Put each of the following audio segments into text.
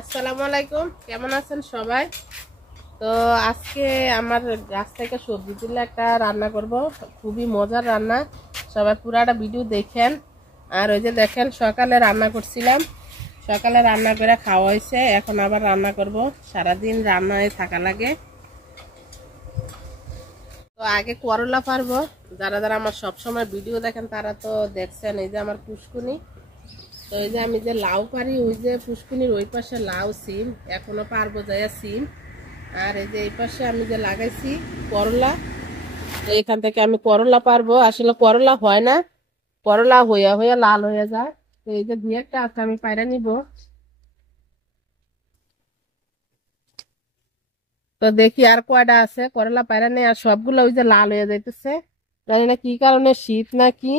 আসসালামু আলাইকুম, কেমন আছেন সবাই? তো আজকে আমার গাছ থেকে সবজি তুলে একটা রান্না করব, খুবই মজার রান্না। সবাই পুরাটা ভিডিও দেখেন। আর ওই যে দেখেন, সকালে রান্না করছিলাম, সকালে রান্না করে খাওয়া হয়েছে, এখন আবার রান্না করব। সারাদিন রান্নায় থাকা লাগে। তো আগে করলা পারবো। যারা যারা আমার সবসময় ভিডিও দেখেন তারা তো দেখছেন। এই যে আমার পুষ্কুনি, তো এই যে আমি যে লাউ পারি, ওই যে পুষ্কুনির ওই পাশে লাউ সিম এখনো পারবো যাইয়া সিম। আর এই যে এই পাশে আমি যে লাগাইছি করলা, এখান থেকে আমি করলা পারবো। আসলে করলা হয় না, করলা হইয়া হইয়া লাল হয়ে যায়। তো এই যে দুই একটা আছে, আমি পায়রা নিব। তো দেখি আর কয়টা আছে, করলা পায়রা নেই। আর সবগুলো ওই যে লাল হয়ে যাইতেছে, জানি না কি কারণে, শীত না কি।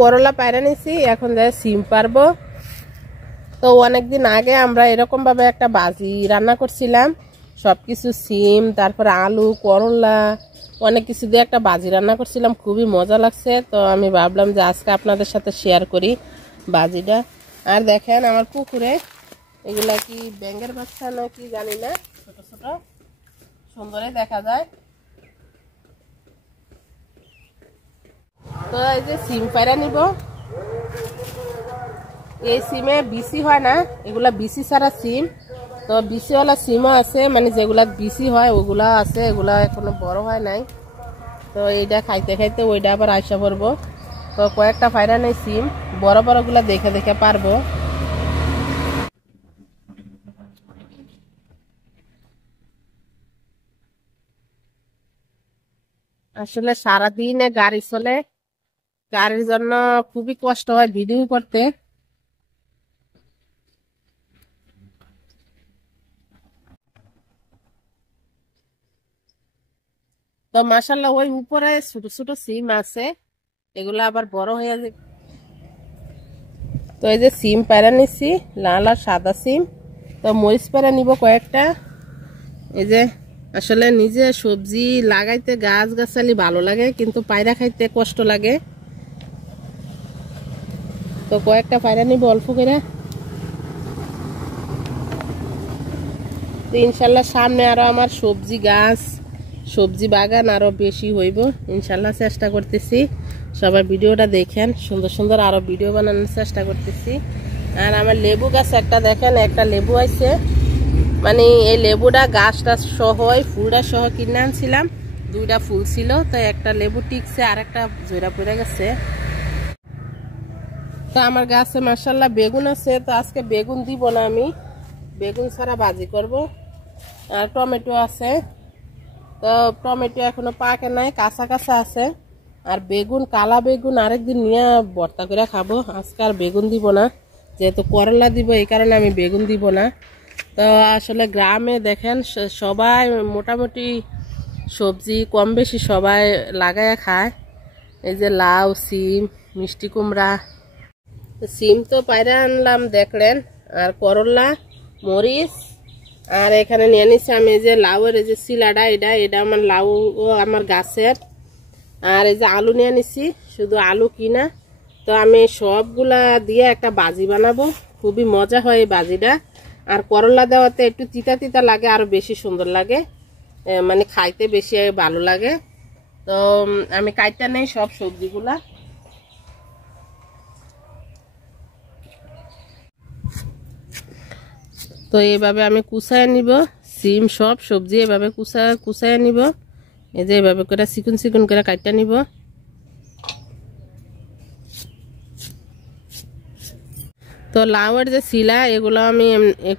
করলা পায়রা নিছি, এখন যাই সিম পারবো। তো অনেকদিন আগে আমরা এরকম ভাবে একটা ভাজি রান্না করছিলাম, সবকিছু সিম, তারপরে আলু, করলা, অনেক কিছু দিয়ে একটা ভাজি রান্না করছিলাম, খুবই মজা লাগছে। তো আমি ভাবলাম যে আজকে আপনাদের সাথে শেয়ার করি ভাজিটা। আর দেখেন আমার পুকুরে এগুলা কি ব্যাঙের বাচ্চা না কি জানি না, ছোট ছোট সুন্দরই দেখা যায়। তো এই যে সিম পায়রা নিব। এই সিমে বিসি হয় না, এগুলা বিসি ছাড়া সিম। তো বিসিওয়ালা সিমও আছে, মানে যেগুলা বিসি হয় ওগুলা আছে, এগুলা এখনো বড় হয় নাই। তো এইটা খাইতে খাইতে ওইটা আবার আইসা পড়বো। তো কয়েকটা ফাইরা নেই সিম, বড় বড় গুলা দেখে দেখে পারবো। আসলে সারাদিনে গাড়ি চলে, গাড়ির জন্য খুবই কষ্ট হয় ভিডিও করতে। তো মাশাল্লাহ ওই উপরে ছোট ছোট সিম আছে, এগুলা আবার বড় হয়ে যায়। তো এই যে সিম পায়রা নিচ্ছি, লাল আর সাদা সিম। তো মরিচ পায়রা নিব কয়েকটা। এই যে আসলে নিজে সবজি লাগাইতে গাছ গাছালি ভালো লাগে, কিন্তু পায়রা খাইতে কষ্ট লাগে। তো কয়েকটা পায়রা নিব অল্প করে। তো ইনশাল্লাহ সামনে আরো আমার সবজি গাছ, সবজি বাগান আরো বেশি হইব ইনশাল্লাহ, চেষ্টা করতেছি। সবাই ভিডিওটা দেখেন, সুন্দর সুন্দর আরো ভিডিও বানানোর চেষ্টা করতেছি। আর আমার লেবু গাছ একটা দেখেন, একটা লেবু আছে, মানে এই লেবুটা গাছটা সহ ফুলটা সহ কিনে আনছিলাম, দুইটা ফুল ছিল। তো একটা লেবু টিকছে, আর একটা জোড়া পড়ে গেছে। তো আমার গাছে মাশাআল্লাহ বেগুন আছে। তো আজকে বেগুন দিব না, আমি বেগুন ছাড়া ভাজি করব। আর টমেটো আছে, তো টমেটো এখনো পাকে নাই, কাঁচা কাঁচা আছে। আর বেগুন, কালা বেগুন আরেকদিন নিয়ে ভর্তা করে খাবো, আজকে আর বেগুন দিব না, যেহেতু করলা দিব এই কারণে আমি বেগুন দিব না। তো আসলে গ্রামে দেখেন সবাই মোটামুটি সবজি কম বেশি সবাই লাগায় খায়। এই যে লাউ, সিম, মিষ্টি কুমড়া, সিম তো পায়রা আনলাম দেখলেন, আর করলা, মরিচ। আর এখানে নিয়ে নিচ্ছি আমি এই যে লাউয়ের এই যে শিলাটা, এটা এটা আমার লাউ আমার গাছের। আর এই যে আলু নিয়ে নিচ্ছি, শুধু আলু কিনা। তো আমি সবগুলা দিয়ে একটা ভাজি বানাবো, খুবই মজা হয় এই ভাজিটা। আর করলা দেওয়াতে একটু তিতা তিতা লাগে, আরো বেশি সুন্দর লাগে, মানে খাইতে বেশি ভালো লাগে। তো আমি কাইটা নেই সব সবজিগুলা। তো এইভাবে আমি কুচায় নিব, সিম সব সবজি এভাবে কুচায় নিব। এই যে এইভাবে করে চিকুন চিকুন করে কাটটা নিব। তো লাউয়ের যে শিলা, এগুলো আমি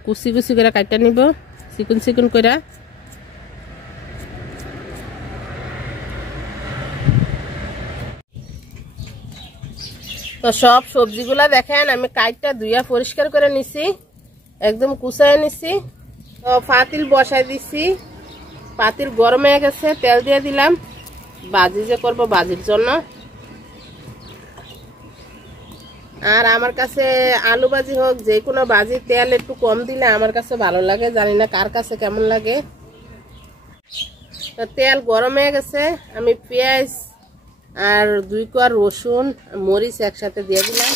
কুচি কুচি করে কাটটা নিব, চিকুন চিকুন করে। তো সব সবজিগুলা দেখেন আমি কাটটা ধুইয়া পরিষ্কার করে নিছি, একদম কুচায় নিছি। তো পাতিল বসাই দিছি, পাতিল গরম হয়ে গেছে, তেল দিয়ে দিলাম ভাজি যে করবো ভাজির জন্য। আর আমার কাছে আলু ভাজি হোক যে কোনো ভাজি তেল একটু কম দিলে আমার কাছে ভালো লাগে, জানি না কার কাছে কেমন লাগে। তো তেল গরম হয়ে গেছে, আমি পেঁয়াজ আর 2 কোয়া রসুন, মরিচ একসাথে দিয়ে দিলাম।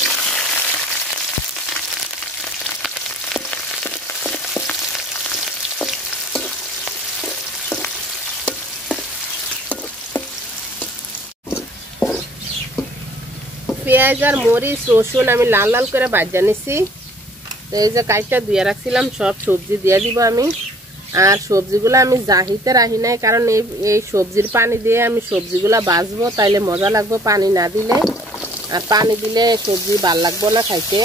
পেঁয়াজ আর মরিচ রসুন আমি লাল লাল করে ভাজা নিছি। তো এই যে কাইটটা ধুয়ে রাখছিলাম, সব সবজি দিয়ে দিব আমি। আর সবজিগুলো আমি জাহিতে রাখি নাই, কারণ এই সবজির পানি দিয়ে আমি সবজিগুলো ভাজবো, তাইলে মজা লাগবে। পানি না দিলে আর পানি দিলে সবজি ভাল লাগবো না খাইতে।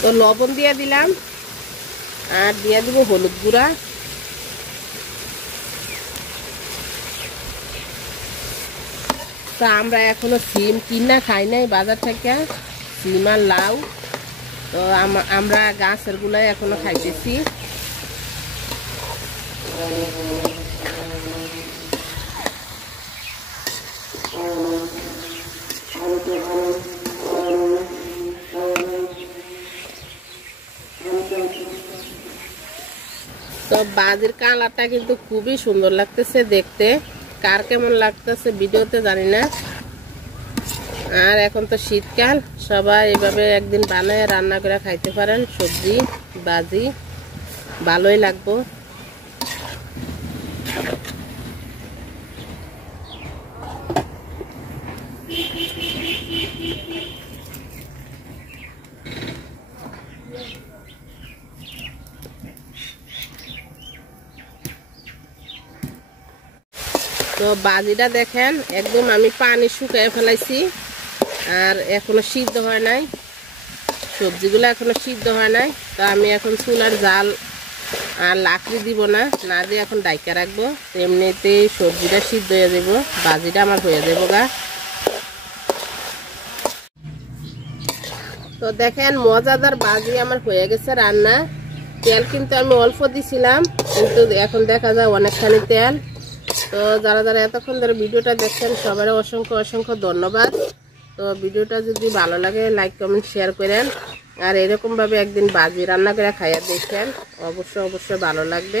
তো লবণ দিয়ে দিলাম আর দিয়ে দিব হলুদ গুঁড়া। তো আমরা এখনো সিম কিনা খাই নাই বাজার থেকে, সিম আর লাউ। তো আমরা গাছের গুলাই এখনো খাইতেছি। তো বাজির কালারটা কিন্তু খুবই সুন্দর লাগতেছে দেখতে। কার কেমন লাগতেছে ভিডিওতে জানি না। আর এখন তো শীতকাল, সবাই এভাবে একদিন বানায় রান্না করে খাইতে পারেন। সবজি বাজি ভালোই লাগবো। তো বাজিটা দেখেন একদম আমি পানি শুকিয়ে ফেলাইছি, আর এখনো সিদ্ধ হয় নাই, সবজিগুলো এখনো সিদ্ধ হয় নাই। তো আমি এখন চুলার জাল আর লাকড়ি দিব না, না দিয়ে এখন ডাইকা রাখবো। এমনিতেই সবজিটা সিদ্ধ হয়ে যাব, বাজিটা আমার হয়ে যাবো গা। তো দেখেন মজাদার বাজি আমার হয়ে গেছে রান্না। তেল কিন্তু আমি অল্প দিছিলাম, কিন্তু এখন দেখা যায় অনেকখানি তেল। তো যারা যারা এতক্ষণ ধরে ভিডিওটা দেখছেন সবারই অসংখ্য অসংখ্য ধন্যবাদ। তো ভিডিওটা যদি ভালো লাগে লাইক কমেন্ট শেয়ার করেন, আর এরকমভাবে একদিন বাজি রান্না করে খাইয়া দেখেন, অবশ্যই অবশ্যই ভালো লাগবে।